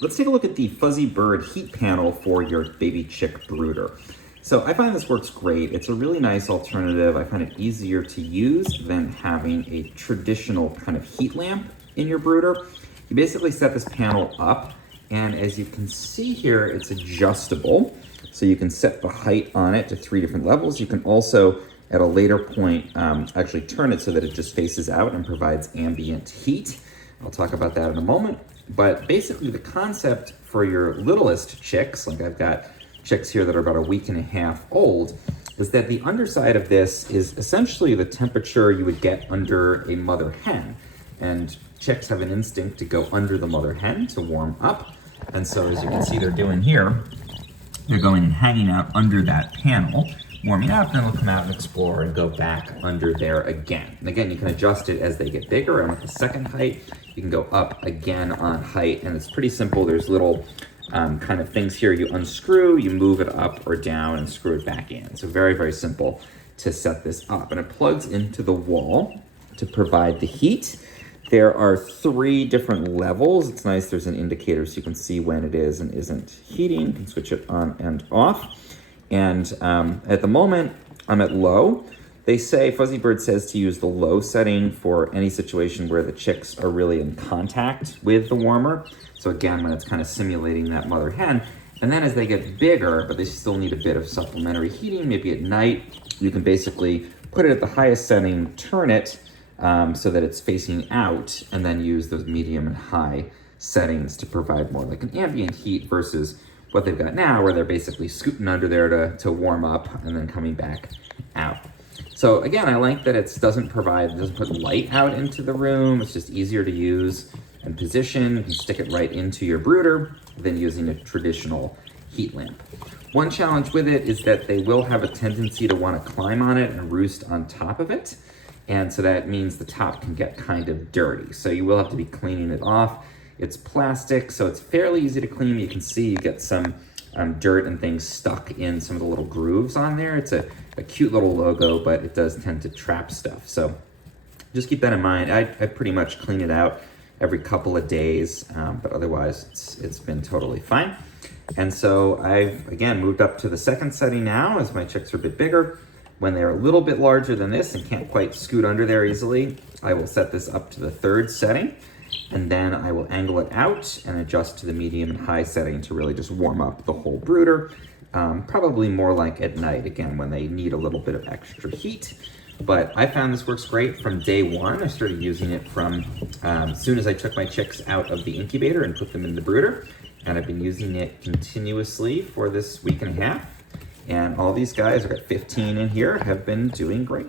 let's take a look at the Fuzzy Bird heat panel for your baby chick brooder. So I find this works great. It's a really nice alternative. I find it easier to use than having a traditional kind of heat lamp in your brooder. You basically set this panel up, and as you can see here, it's adjustable. So you can set the height on it to 3 different levels. You can also, at a later point, actually turn it so that it just faces out and provides ambient heat. I'll talk about that in a moment. But basically the concept for your littlest chicks, like I've got chicks here that are about a week and a half old, is that the underside of this is essentially the temperature you would get under a mother hen. And chicks have an instinct to go under the mother hen to warm up. And so as you can see they're doing here, they're going and hanging out under that panel, warming up, then they'll come out and explore and go back under there again. And again, you can adjust it as they get bigger. And with the second height, you can go up again on height, and it's pretty simple. There's little kind of things here you unscrew, you move it up or down and screw it back in. So very, very simple to set this up. And it plugs into the wall to provide the heat. There are 3 different levels. It's nice there's an indicator so you can see when it is and isn't heating. You can switch it on and off. And at the moment, I'm at low. They say, Fuzzy Bird says to use the low setting for any situation where the chicks are really in contact with the warmer. So again, when it's kind of simulating that mother hen. And then as they get bigger, but they still need a bit of supplementary heating, maybe at night, you can basically put it at the highest setting, turn it so that it's facing out, and then use those medium and high settings to provide more like an ambient heat versus what they've got now, where they're basically scooting under there to warm up and then coming back out. So again, I like that it doesn't put light out into the room. It's just easier to use and position. You can stick it right into your brooder than using a traditional heat lamp. One challenge with it is that they will have a tendency to want to climb on it and roost on top of it. And so that means the top can get kind of dirty. So you will have to be cleaning it off. It's plastic, so it's fairly easy to clean. You can see you get some dirt and things stuck in some of the little grooves on there. It's a cute little logo, but it does tend to trap stuff. So just keep that in mind. I pretty much clean it out every couple of days, but otherwise it's been totally fine. And so I've, again, moved up to the second setting now as my chicks are a bit bigger. When they're a little bit larger than this and can't quite scoot under there easily, I will set this up to the 3rd setting, and then I will angle it out and adjust to the medium and high setting to really just warm up the whole brooder. Probably more like at night, again, when they need a little bit of extra heat. But I found this works great from day one. I started using it from as soon as I took my chicks out of the incubator and put them in the brooder. And I've been using it continuously for this week and a half. And all these guys, I've got 15 in here, have been doing great.